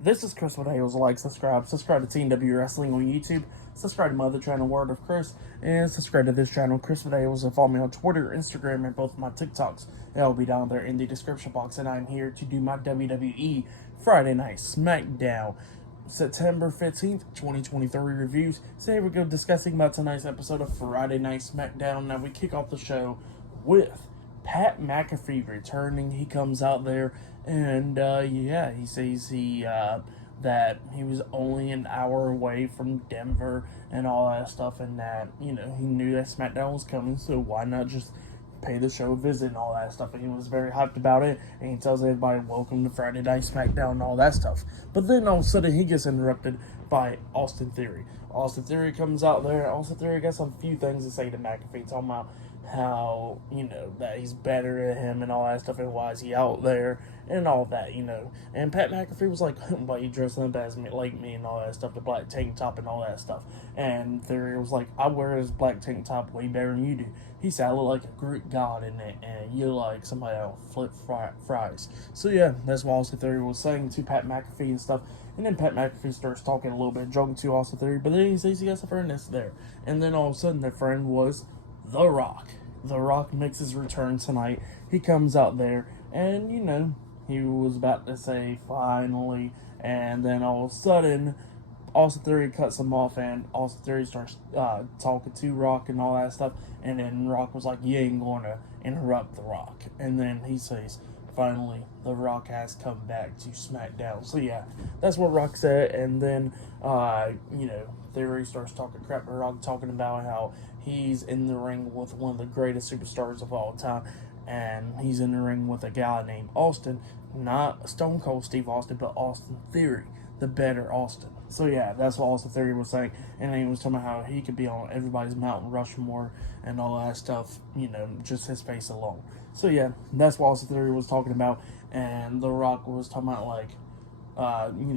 This is Chris with Hales. Like, subscribe to TNW Wrestling on YouTube, subscribe to my other channel, Word of Chris, and subscribe to this channel, Chris with Hales, and follow me on Twitter, Instagram, and both my TikToks. That'll be down there in the description box, and I'm here to do my WWE Friday Night SmackDown September 15th, 2023 reviews. So here we go, discussing about tonight's episode of Friday Night SmackDown. Now we kick off the show with Pat McAfee returning. He comes out there and he says that he was only an hour away from Denver and all that stuff, and that he knew that SmackDown was coming, so why not just pay the show a visit and all that stuff. And he was very hyped about it, and he tells everybody welcome to Friday Night SmackDown and all that stuff. But then all of a sudden he gets interrupted by Austin Theory. Austin Theory comes out there. Austin Theory got some few things to say to McAfee, talking about how, that he's better than him and all that stuff, and why is he out there and all that, And Pat McAfee was like, why you dressing up as me, like me and all that stuff, the black tank top and all that stuff. And Theory was like, I wear this black tank top way better than you do. He said, I look like a Greek god in it, and you like somebody that'll flip fries. So yeah, that's what Austin Theory was saying to Pat McAfee and stuff. And then Pat McAfee starts talking a little bit, joking to Austin Theory, but then he says he got a friend that's there. And then all of a sudden, their friend was The Rock. The Rock makes his return tonight. He comes out there, and he was about to say finally, and then all of a sudden, Austin Theory cuts him off, and Austin Theory starts talking to Rock and all that stuff, and then Rock was like, you ain't going to interrupt The Rock. And then he says, finally, The Rock has come back to SmackDown. So yeah, that's what Rock said, and then, Theory starts talking crap to Rock, talking about how he's in the ring with one of the greatest superstars of all time, and he's in the ring with a guy named Austin, not Stone Cold Steve Austin, but Austin Theory, the better Austin. So yeah, that's what Austin Theory was saying, and then he was talking about how he could be on everybody's Mount Rushmore and all that stuff, just his face alone. So yeah, that's what Austin Theory was talking about, and The Rock was talking about like,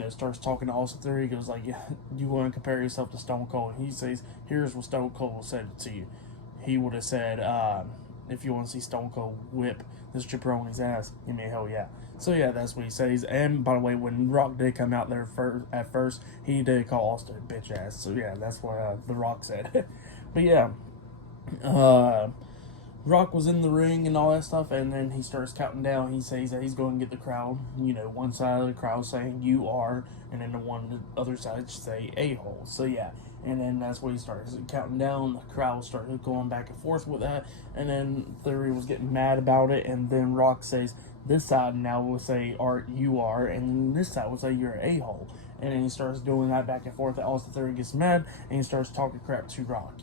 starts talking to Austin Theory. He goes like, yeah, you want to compare yourself to Stone Cold? He says, here's what Stone Cold said to you. He would have said, if you want to see Stone Cold whip this jabroni's ass, give me a hell yeah. So yeah, that's what he says. And by the way, when Rock did come out there at first, he did call Austin a bitch ass. So yeah, that's what The Rock said. But yeah, Rock was in the ring and all that stuff, and then he starts counting down. He says that he's going to get the crowd, one side of the crowd saying you are, and then the other side say a-hole. So yeah, and then that's what he starts counting down. The crowd started going back and forth with that, and then Theory was getting mad about it, and then Rock says this side now will say art you are, and then this side will say you're an a-hole. And then he starts doing that back and forth. Austin Theory gets mad, and he starts talking crap to Rock,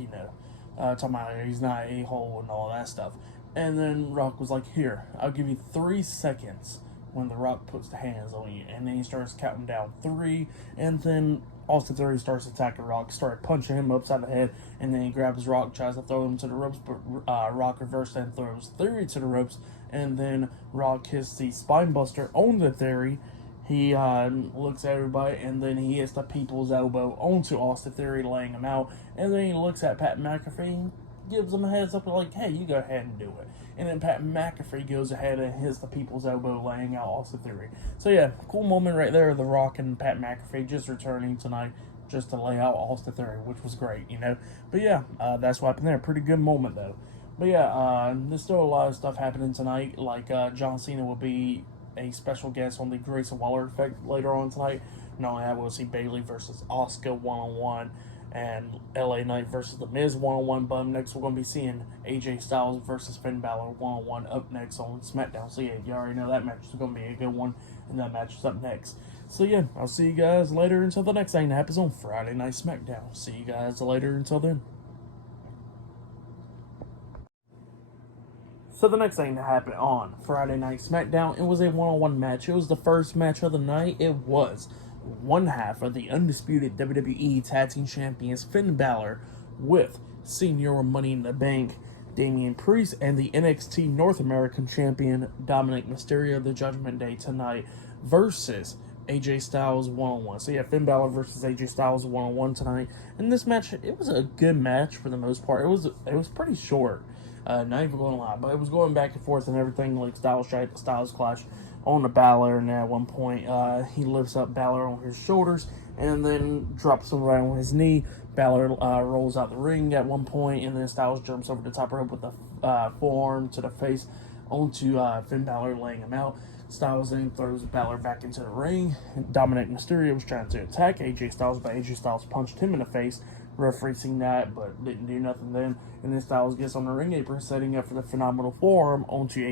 talking about he's not an a-hole and all that stuff. And then Rock was like, here, I'll give you 3 seconds when The Rock puts the hands on you. And then he starts counting down 3, and then Austin Theory starts attacking Rock, started punching him upside the head, and then he grabs Rock, tries to throw him to the ropes, but Rock reverses and throws Theory to the ropes, and then Rock hits the spine buster on the Theory. He looks at everybody, and then he hits the people's elbow onto Austin Theory, laying him out. And then he looks at Pat McAfee and gives him a heads up, like, hey, you go ahead and do it. And then Pat McAfee goes ahead and hits the people's elbow, laying out Austin Theory. So yeah, cool moment right there. The Rock and Pat McAfee just returning tonight just to lay out Austin Theory, which was great, But yeah, that's what happened there. Pretty good moment, though. But yeah, there's still a lot of stuff happening tonight. Like, John Cena will be a special guest on the Grayson effect later on tonight. Not only that, we'll see Bayley versus Asuka one-on-one, and LA Knight versus The Miz one-on-one. But next we're going to be seeing AJ Styles versus Finn Balor one-on-one up next on SmackDown. So yeah, you already know that match is going to be a good one, and that match is up next. So yeah, I'll see you guys later until the next thing that happens on Friday Night SmackDown. See you guys later until then. So the next thing that happened on Friday Night SmackDown, it was a one-on-one match. It was the first match of the night. It was one half of the undisputed WWE Tag Team Champions Finn Balor with Senior Money in the Bank Damian Priest and the NXT North American Champion Dominic Mysterio, the Judgment Day tonight, versus AJ Styles one-on-one. So yeah, Finn Balor versus AJ Styles one-on-one tonight. And this match, it was a good match for the most part. It was pretty short. Not even going to lie, but it was going back and forth and everything. Like Styles tried the Styles Clash on the Balor, and at one point he lifts up Balor on his shoulders and then drops him right on his knee. Balor rolls out the ring at one point, and then Styles jumps over the top rope with a forearm to the face onto Finn Balor, laying him out. Styles then throws Balor back into the ring. Dominic Mysterio was trying to attack AJ Styles, but AJ Styles punched him in the face. Referee seen that, but didn't do nothing then. And then Styles gets on the ring apron, setting up for the phenomenal forearm onto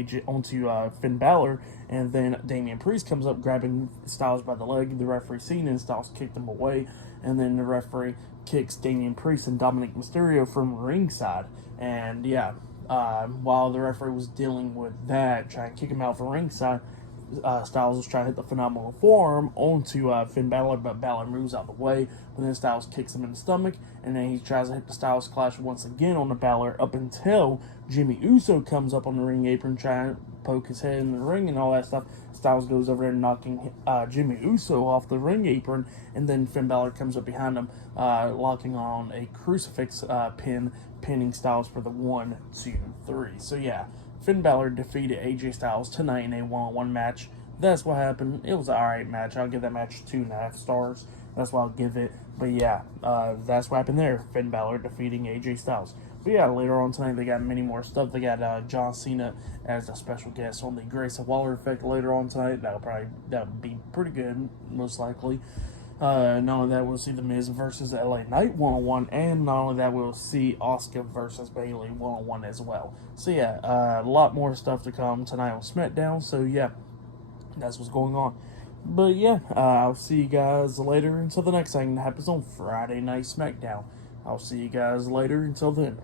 Finn Balor. And then Damian Priest comes up, grabbing Styles by the leg. The referee seen it, and Styles kicked him away. And then the referee kicks Damian Priest and Dominic Mysterio from ringside. And yeah, while the referee was dealing with that, trying to kick him out from ringside, Styles was trying to hit the phenomenal forearm onto Finn Balor, but Balor moves out of the way. But then Styles kicks him in the stomach, and then he tries to hit the Styles Clash once again on the Balor, up until Jimmy Uso comes up on the ring apron, trying to poke his head in the ring and all that stuff. Styles goes over there, knocking Jimmy Uso off the ring apron, and then Finn Balor comes up behind him, locking on a crucifix pinning Styles for the 1, 2, 3. So yeah, Finn Balor defeated AJ Styles tonight in a one-on-one match. That's what happened. It was an alright match. I'll give that match 2.5 stars. That's what I'll give it. But yeah, that's what happened there. Finn Balor defeating AJ Styles. But yeah, later on tonight, they got many more stuff. They got John Cena as a special guest on the Grayson Waller effect later on tonight. That'll be pretty good, most likely. Not only that, we'll see The Miz versus LA Knight one-on-one, and not only that, we'll see Asuka versus Bayley one-on-one as well. So yeah, a lot more stuff to come tonight on SmackDown. So yeah, that's what's going on. But yeah, I'll see you guys later until the next thing that happens on Friday Night SmackDown. I'll see you guys later until then.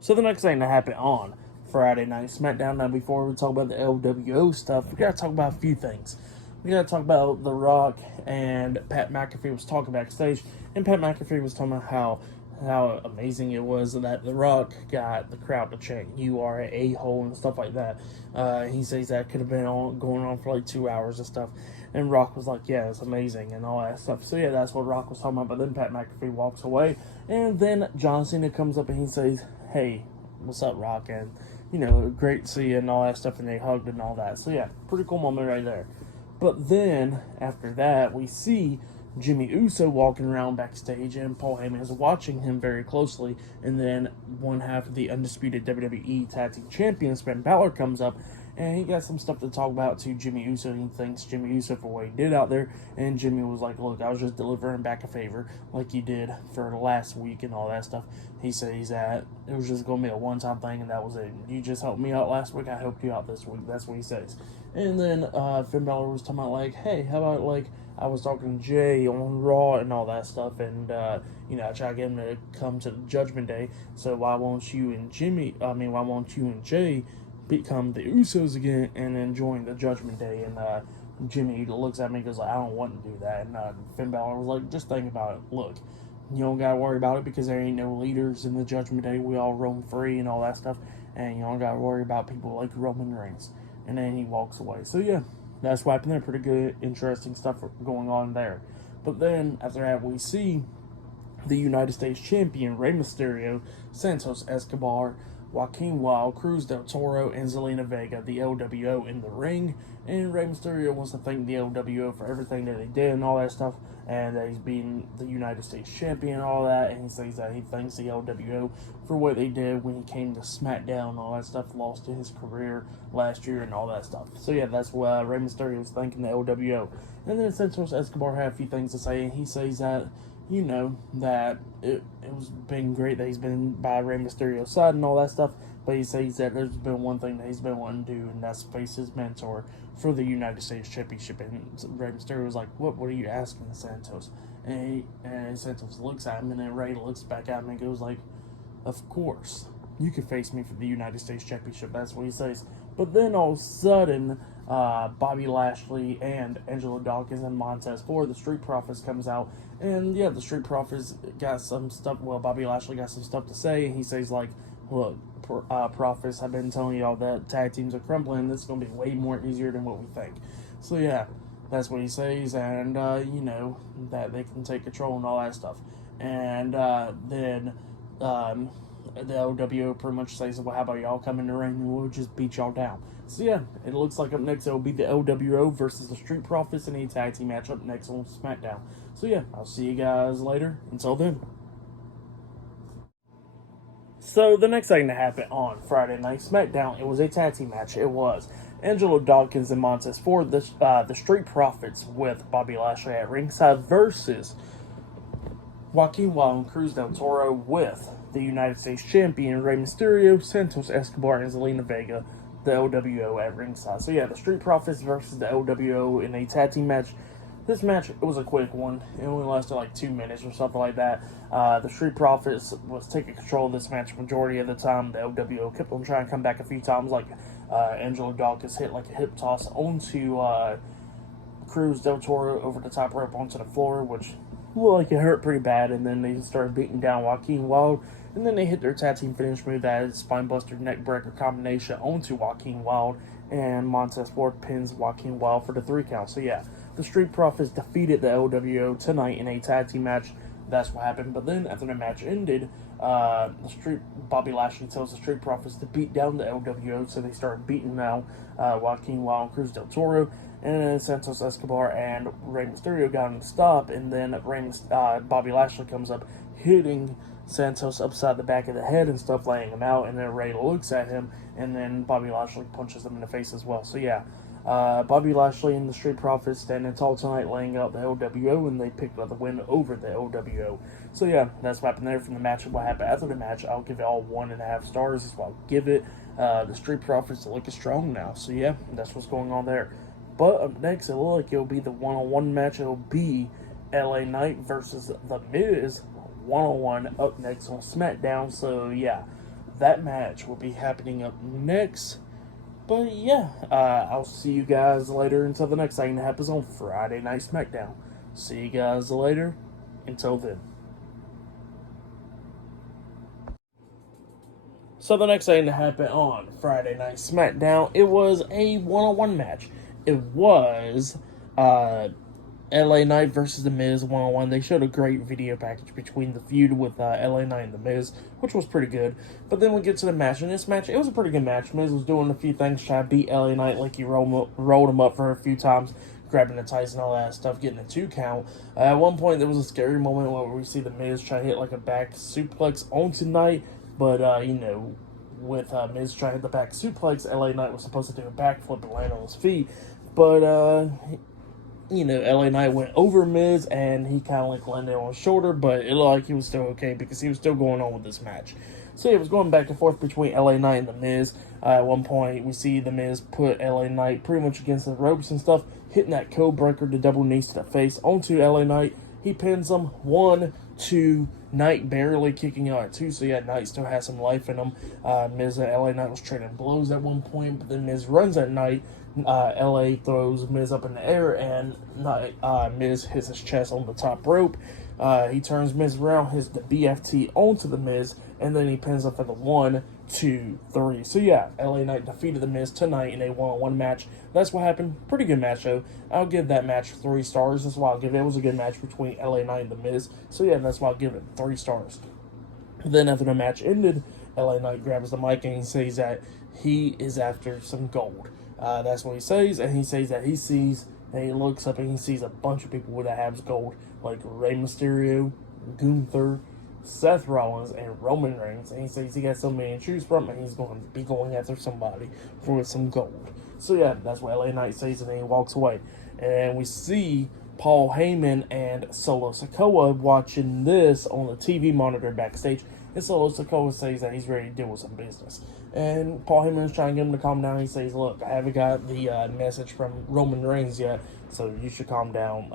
So the next thing that happened on Friday Night SmackDown. Now, before we talk about the LWO stuff, we gotta talk about a few things. We gotta talk about The Rock and Pat McAfee was talking backstage, and Pat McAfee was talking about how amazing it was that The Rock got the crowd to chant "You are an a-hole" and stuff like that. He says that could have been going on for like 2 hours and stuff. And Rock was like, yeah, it's amazing and all that stuff. So yeah, that's what Rock was talking about. But then Pat McAfee walks away, and then John Cena comes up and he says, "Hey, what's up, Rock?" And great to see you and all that stuff, and they hugged and all that. So yeah, pretty cool moment right there. But then, after that, we see Jimmy Uso walking around backstage, and Paul Heyman is watching him very closely. And then one half of the undisputed WWE Tag Team Champions, Finn Balor, comes up, and he got some stuff to talk about to Jimmy Uso. He thanks Jimmy Uso for what he did out there, and Jimmy was like, "Look, I was just delivering back a favor like you did for last week and all that stuff." He says that it was just going to be a one-time thing, and that was it. You just helped me out last week, I helped you out this week. That's what he says. And then Finn Balor was talking about, like, hey, how about, like, I was talking to Jay on Raw and all that stuff, and, I tried to get him to come to the Judgment Day, so why won't you and Jay become the Usos again and then join the Judgment Day? And Jimmy looks at me and goes, like, I don't want to do that. And Finn Balor was like, just think about it. Look, you don't got to worry about it because there ain't no leaders in the Judgment Day. We all roam free and all that stuff, and you don't got to worry about people like Roman Reigns. And then he walks away. So yeah, that's what happened there. Pretty good, interesting stuff going on there. But then, after that, we see the United States Champion, Rey Mysterio, Santos Escobar, Joaquin Wilde, Cruz del Toro, and Zelina Vega, the LWO, in the ring. And Rey Mysterio wants to thank the LWO for everything that they did and all that stuff, and that he's being the United States Champion and all that. And he says that he thanks the LWO for what they did when he came to SmackDown and all that stuff, lost in his career last year and all that stuff. So yeah, that's what Rey Mysterio was thanking the LWO. And then Santos Escobar had a few things to say, and he says that that it was been great that he's been by Rey Mysterio's side and all that stuff, but he says that there's been one thing that he's been wanting to do, and that's face his mentor for the United States Championship. And Rey Mysterio was like, what are you asking, Santos? And Santos looks at him, and then Rey looks back at him and goes like, of course, you can face me for the United States Championship. That's what he says. But then all of a sudden, Bobby Lashley and Angelo Dawkins and Montez Ford, the Street Profits, comes out. And yeah, the Street Profits got some stuff. Well, Bobby Lashley got some stuff to say, and he says like, look, Profits, I've been telling y'all that tag teams are crumbling. This is going to be way more easier than what we think. So yeah, that's what he says, and that they can take control and all that stuff. And then the LWO pretty much says, well, how about y'all come in the ring and we'll just beat y'all down. So yeah, it looks like up next it will be the LWO versus the Street Profits in a tag team match up next on SmackDown. So yeah, I'll see you guys later. Until then. So the next thing that happened on Friday Night SmackDown, it was a tag team match. It was Angelo Dawkins and Montez Ford, the Street Profits with Bobby Lashley at ringside versus Joaquin Wilde and Cruz del Toro with the United States Champion Rey Mysterio, Santos Escobar, and Zelina Vega, the LWO at ringside. So yeah, the Street Profits versus the LWO in a tag team match. This match, it was a quick one. It only lasted like 2 minutes or something like that. The Street Profits was taking control of this match majority of the time. The LWO kept on trying to come back a few times, like Angelo Dawkins hit like a hip toss onto Cruz del Toro over the top rope onto the floor, which looked like it hurt pretty bad, and then they started beating down Joaquin Wilde, and then they hit their tag team finish move, that is Spinebuster Neckbreaker combination onto Joaquin Wilde, and Montez Ford pins Joaquin Wilde for the 3 count. So yeah, the Street Profits defeated the LWO tonight in a tag team match. That's what happened. But then after the match ended, Bobby Lashley tells the Street Profits to beat down the LWO, so they started beating now Joaquin Wilde and Cruz del Toro, and then Santos Escobar and Rey Mysterio got him to stop, and then Bobby Lashley comes up hitting Santos upside the back of the head and stuff, laying him out, and then Rey looks at him, and then Bobby Lashley punches him in the face as well. So yeah, Bobby Lashley and the Street Profits standing tall tonight, laying out the LWO, and they picked up the win over the LWO. So yeah, that's what happened there from the match. And what happened after the match, I'll give it all 1.5 stars. That's what I'll give it. The Street Profits are looking strong now. So yeah, that's what's going on there. But up next, it looks like it'll be the one-on-one match. It'll be LA Knight versus The Miz, one-on-one up next on SmackDown. So yeah, that match will be happening up next. But yeah, I'll see you guys later until the next thing that happens on Friday Night SmackDown. See you guys later. Until then. So the next thing that happened on Friday Night SmackDown, it was a one-on-one match. It was LA Knight versus The Miz one-on-one. They showed a great video package between the feud with LA Knight and The Miz, which was pretty good. But then we get to the match. In this match, it was a pretty good match. Miz was doing a few things, trying to beat LA Knight, like he rolled him up for a few times, grabbing the tights and all that stuff, getting a 2 count. At one point, there was a scary moment where we see The Miz try to hit like a back suplex onto Knight, but, with Miz trying to hit the back suplex, LA Knight was supposed to do a backflip and land on his feet, but, LA Knight went over Miz, and he kind of like landed on his shoulder, but it looked like he was still okay because he was still going on with this match. So it was going back and forth between LA Knight and The Miz. At one point, we see The Miz put LA Knight pretty much against the ropes and stuff, hitting that code breaker, the double knees to the face onto LA Knight. He pins him 1, 2, Knight barely kicking out at 2, so yeah, Knight still has some life in him. Miz and LA Knight was trading blows at one point, but then Miz runs at Knight. LA throws Miz up in the air, and Miz hits his chest on the top rope. He turns Miz around, hits the BFT onto The Miz, and then he pins him for the 1, 2, 3. So yeah, LA Knight defeated The Miz tonight in a one-on-one match. That's what happened. Pretty good match, though. I'll give that match 3 stars. That's why I'll give it. It was a good match between LA Knight and The Miz. So yeah, that's why I'll give it 3 stars. Then after the match ended, LA Knight grabs the mic and he says that he is after some gold. That's what he says, and he says that he sees, and he looks up and he sees a bunch of people that have gold, like Rey Mysterio, Gunther, Seth Rollins, and Roman Reigns, and he says he got so many to choose from, and he's going to be going after somebody for some gold. So yeah, that's what LA Knight says, and then he walks away. And we see Paul Heyman and Solo Sikoa watching this on the TV monitor backstage, and Solo Sikoa says that he's ready to deal with some business. And Paul Heyman is trying to get him to calm down. He says, look, I haven't got the message from Roman Reigns yet, so you should calm down.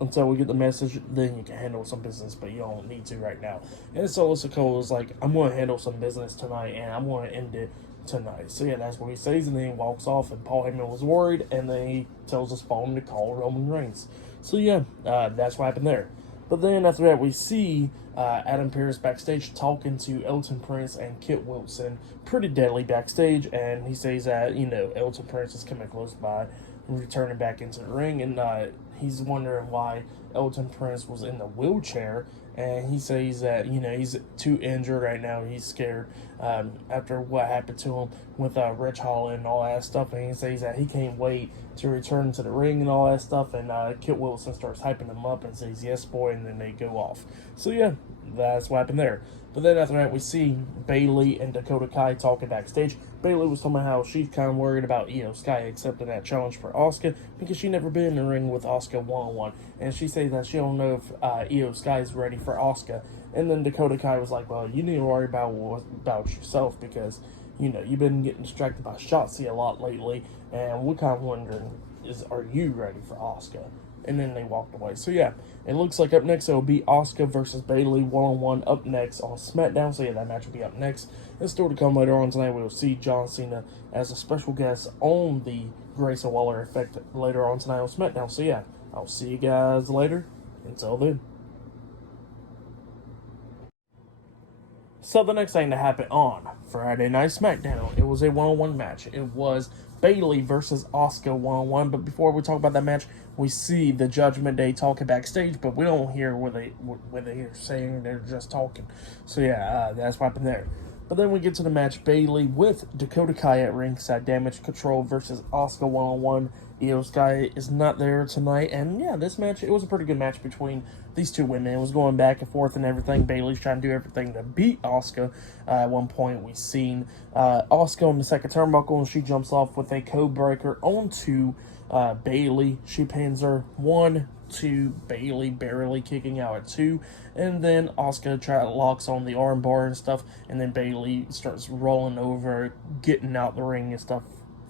Until we get the message, then you can handle some business, but you don't need to right now. And Solo Sikoa is like, I'm going to handle some business tonight, and I'm going to end it tonight. So yeah, that's what he says, and then he walks off, and Paul Heyman was worried, and then he tells his phone to call Roman Reigns. So yeah, that's what happened there. But then after that, we see Adam Pearce backstage talking to Elton Prince and Kit Wilson. Pretty deadly backstage, and he says that, Elton Prince is coming close by returning back into the ring, and he's wondering why Elton Prince was in the wheelchair, and he says that, he's too injured right now. He's scared after what happened to him with Rich Holland and all that stuff, and he says that he can't wait to return to the ring and all that stuff, and Kit Wilson starts hyping him up and says, yes, boy, and then they go off. So, yeah, that's what happened there. But then after that, we see Bayley and Dakota Kai talking backstage. Bayley was talking about how she's kind of worried about Io Sky accepting that challenge for Asuka because she never been in the ring with Asuka one-on-one. And she says that she don't know if Io Sky is ready for Asuka. And then Dakota Kai was like, well, you need to worry about yourself because, you've been getting distracted by Shotzi a lot lately. And we're kind of wondering, are you ready for Asuka? And then they walked away. So, yeah, it looks like up next it will be Asuka versus Bayley one-on-one up next on SmackDown. So, yeah, that match will be up next. And still to come later on tonight, we will see John Cena as a special guest on the Grayson Waller effect later on tonight on SmackDown. So, yeah, I'll see you guys later. Until then. So the next thing to happen on Friday Night SmackDown, it was a one-on-one match. It was Bayley versus Asuka one-on-one. But before we talk about that match, we see the Judgment Day talking backstage, but we don't hear what they're saying. They're just talking. So yeah, that's what happened there. But then we get to the match, Bayley with Dakota Kai at ringside, Damage Control versus Asuka one-on-one. Io Sky is not there tonight, and yeah, this match, it was a pretty good match between these two women. It was going back and forth and everything. Bayley's trying to do everything to beat Asuka. At one point, we've seen Asuka on the second turnbuckle, and she jumps off with a code breaker onto Bayley. She pins her 1, 2, Bayley barely kicking out at 2, and then Asuka locks on the arm bar and stuff, and then Bayley starts rolling over, getting out the ring and stuff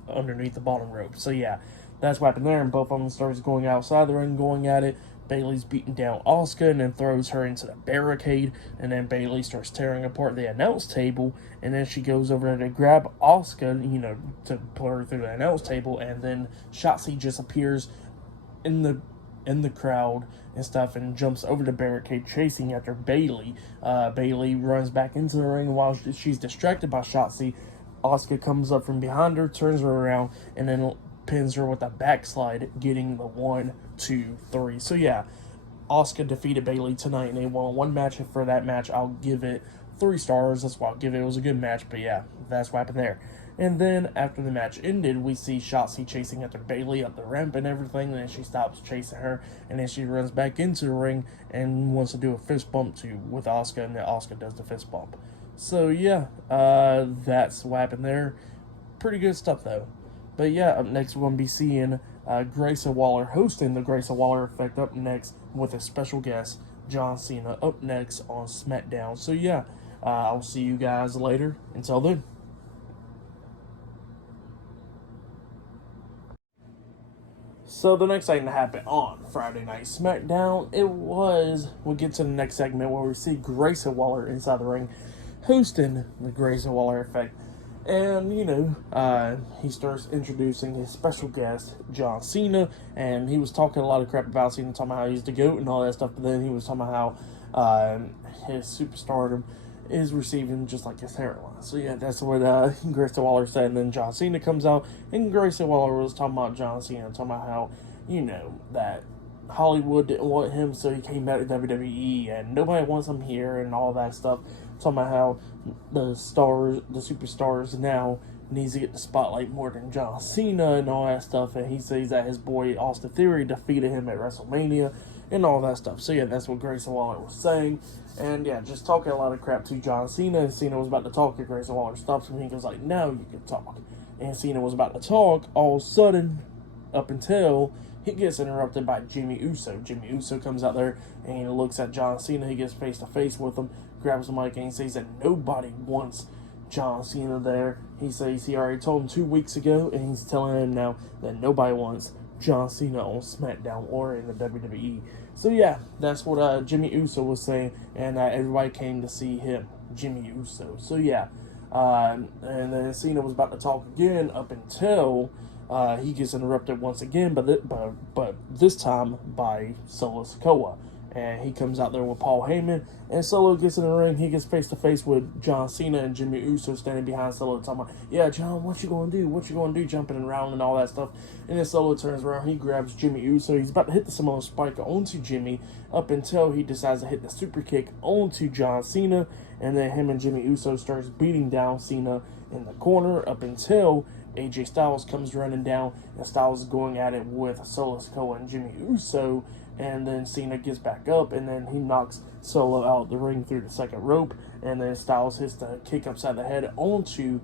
underneath the bottom rope. So yeah, that's what happened there, and both of them starts going outside the ring, going at it. Bayley's beating down Asuka and then throws her into the barricade, and then Bayley starts tearing apart the announce table, and then she goes over to grab Asuka, to put her through the announce table, and then Shotzi just appears in the crowd and stuff and jumps over the barricade chasing after Bayley. Bayley runs back into the ring while she's distracted by Shotzi. Asuka comes up from behind her, turns her around, and then pins her with a backslide, getting the 1, 2, 3. So yeah, Asuka defeated Bayley tonight in a one-on-one match, and for that match, I'll give it 3 stars. That's what I'll give it. It was a good match, but yeah, that's what happened there. And then after the match ended, we see Shotzi chasing after Bayley up the ramp and everything, and then she stops chasing her, and then she runs back into the ring and wants to do a fist bump with Asuka, and then Asuka does the fist bump. So yeah, that's what happened there. Pretty good stuff though. But yeah, up next we're going to be seeing Grayson Waller hosting the Grayson Waller Effect up next with a special guest, John Cena, up next on SmackDown. So yeah, I'll see you guys later. Until then. So the next thing to happen on Friday Night SmackDown, we'll get to the next segment where we see Grayson Waller inside the ring hosting the Grayson Waller Effect. And, he starts introducing his special guest, John Cena, and he was talking a lot of crap about Cena, talking about how he's the GOAT and all that stuff, but then he was talking about how his superstardom is receiving just like his hairline. So, yeah, that's what Grayson Waller said, and then John Cena comes out, and Grayson Waller was talking about John Cena, talking about how, that Hollywood didn't want him, so he came back to WWE, and nobody wants him here, and all that stuff. Talking about how the superstars now needs to get the spotlight more than John Cena and all that stuff, and he says that his boy Austin Theory defeated him at WrestleMania and all that stuff. So yeah, that's what Grayson Waller was saying, and yeah, just talking a lot of crap to John Cena, and Cena was about to talk, and Grayson Waller stops him, and he goes like, "Now you can talk," and Cena was about to talk, all of a sudden, up until he gets interrupted by Jimmy Uso. Jimmy Uso comes out there, and he looks at John Cena, he gets face to face with him, grabs the mic, and he says that nobody wants John Cena there. He says he already told him 2 weeks ago, and he's telling him now that nobody wants John Cena on SmackDown or in the WWE. So yeah, that's what Jimmy Uso was saying, and everybody came to see him, Jimmy Uso. So yeah, and then Cena was about to talk again up until he gets interrupted once again, but this time by Sikoa. and he comes out there with Paul Heyman, and Solo gets in the ring. He gets face to face with John Cena and Jimmy Uso standing behind Solo, talking about, yeah, John, what you gonna do? What you gonna do? Jumping around and all that stuff. And then Solo turns around, he grabs Jimmy Uso. He's about to hit the Samoan Spike onto Jimmy, up until he decides to hit the super kick onto John Cena, and then him and Jimmy Uso starts beating down Cena in the corner up until AJ Styles comes running down, and Styles is going at it with Solo Sikoa and Jimmy Uso, and then Cena gets back up, and then he knocks Solo out the ring through the second rope, and then Styles hits the kick upside the head onto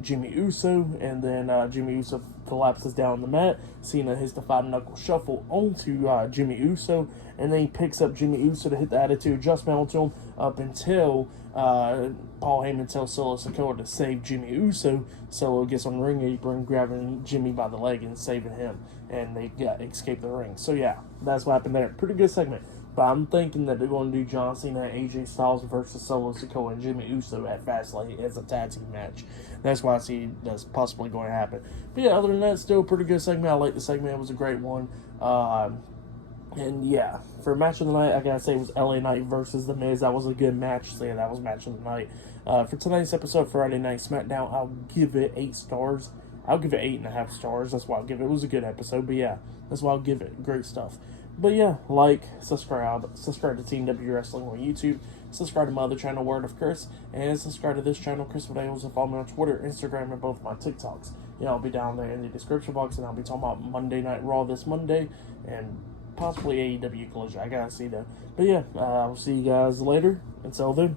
Jimmy Uso, and then Jimmy Uso collapses down the mat. Cena hits the 5-knuckle shuffle onto Jimmy Uso, and then he picks up Jimmy Uso to hit the attitude adjustment onto him up until Paul Heyman tells Solo Sikoa to save Jimmy Uso. Solo gets on the ring apron, grabbing Jimmy by the leg and saving him, and they escape the ring. So yeah, that's what happened there. Pretty good segment. But I'm thinking that they're going to do John Cena and AJ Styles versus Solo Sikoa and Jimmy Uso at Fastlane as a tag team match. That's why I see that's possibly going to happen. But yeah, other than that, still a pretty good segment. I like the segment. It was a great one. And yeah, for match of the night, I gotta say it was LA Knight versus The Miz. That was a good match. So yeah, that was match of the night. For tonight's episode, Friday Night SmackDown, I'll give it 8 stars. I'll give it 8.5 stars. That's why I'll give it. It was a good episode, but yeah, that's why I'll give it. Great stuff. But yeah, like, subscribe to Team W Wrestling on YouTube, subscribe to my other channel, Word of Chris, and subscribe to this channel, Chris Videos, and follow me on Twitter, Instagram, and both my TikToks. Yeah, I'll be down there in the description box, and I'll be talking about Monday Night Raw this Monday, and possibly AEW Collision. I gotta see that. But yeah, I'll see you guys later. Until then.